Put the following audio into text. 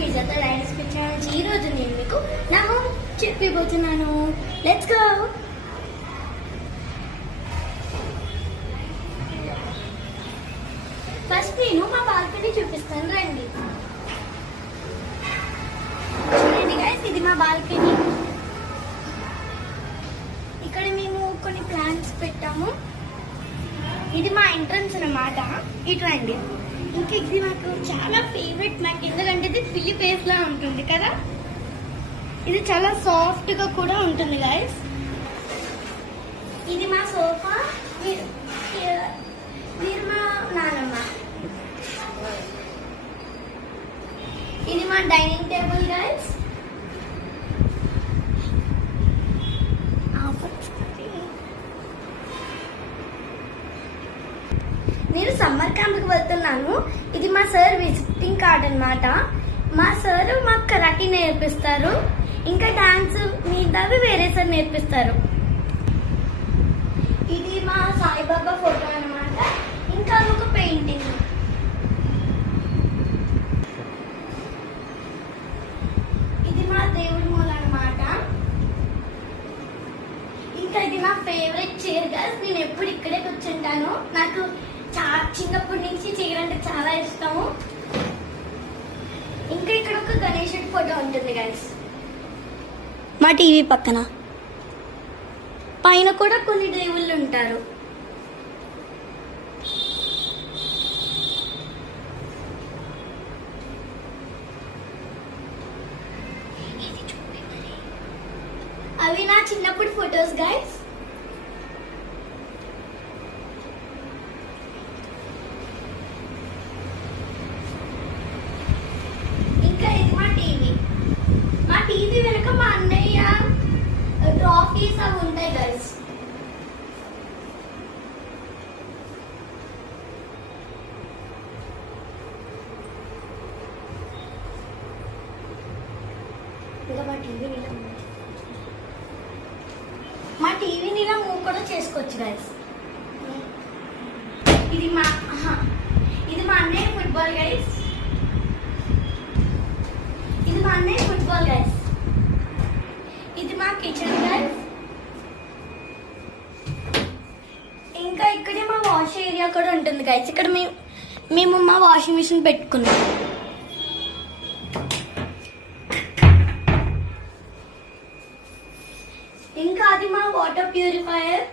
మీజాతో lines picture ఈ రోజు నేను మీకు నా హోమ్ చెప్పిపోతున్నాను. Let's go. ఫస్ట్ నేను మా బాల్కనీ చూపిస్తాను, రండి. చూడండి గైస్, ఇది మా బాల్కనీ. ఇక్కడ మేము కొన్ని ప్లాంట్స్ పెట్టాము. ఇది మా ఎంట్రన్స్ అన్నమాట. ఇటు రండి. ఇంకా ఇది నాకు చాలా ఫేవరెట్ మ్యాట్, ఎందుకంటే ఇది పిల్లి పేస్ లా ఉంటుంది కదా. ఇది చాలా సాఫ్ట్ గా కూడా ఉంటుంది గైస్. ఇది మా సోఫా, మీరు మా నానమ్మ. ఇది మా డైనింగ్ టేబుల్ గైస్. నేను సమ్మర్ క్యాంప్కి వెళ్తున్నాను. ఇది మా సార్ విజిటింగ్ కార్డ్ అన్నమాట. మా సార్ మాకు కరాటీ నేర్పిస్తారు, ఇంకా డాన్స్ మిగతావి వేరే సార్ నేర్పిస్తారు. ఇది మా సాయిబాబా ఫోటో అన్నమాట. ఇంకా ఒక పెయింటింగ్. ఇది మా దేవుడి మూల అన్నమాట. ఇంకా ఇది నా ఫేవరెట్ చైర్ గైస్. నేను ఎప్పుడు ఇక్కడే కూర్చుంటాను. నాకు చిన్నప్పటి నుంచి చైర్ అంటే చాలా ఇష్టము. ఇంకా ఇక్కడ ఒక గణేశుడి ఫోటో ఉంటుంది గైస్ మా టీవీ పక్కన. పైన కూడా కొన్ని దేవుళ్ళు ఉంటారు. అవి నా చిన్నప్పుడు ఫొటోస్ గైస్. టీవీ వెనక మా అన్నయ్య ట్రాఫీస్ అవి ఉంటాయి గైస్. ఇంకా మా టీవీని ఇలా మూవ్ కూడా చేసుకోవచ్చు గైస్. ఇది మా అన్నయ్య ఫుట్బాల్ గైస్. ఇది మా అన్నయ్య ఫుట్బాల్ గైస్. ఇది మా కిచెన్ గైస్. ఇంకా ఇక్కడే మా వాష్ ఏరియా కూడా ఉంటుంది గైస్. ఇక్కడ మేము మా వాషింగ్ మిషన్ పెట్టుకున్నాం. ఇంకా అది మా వాటర్ ప్యూరిఫైయర్.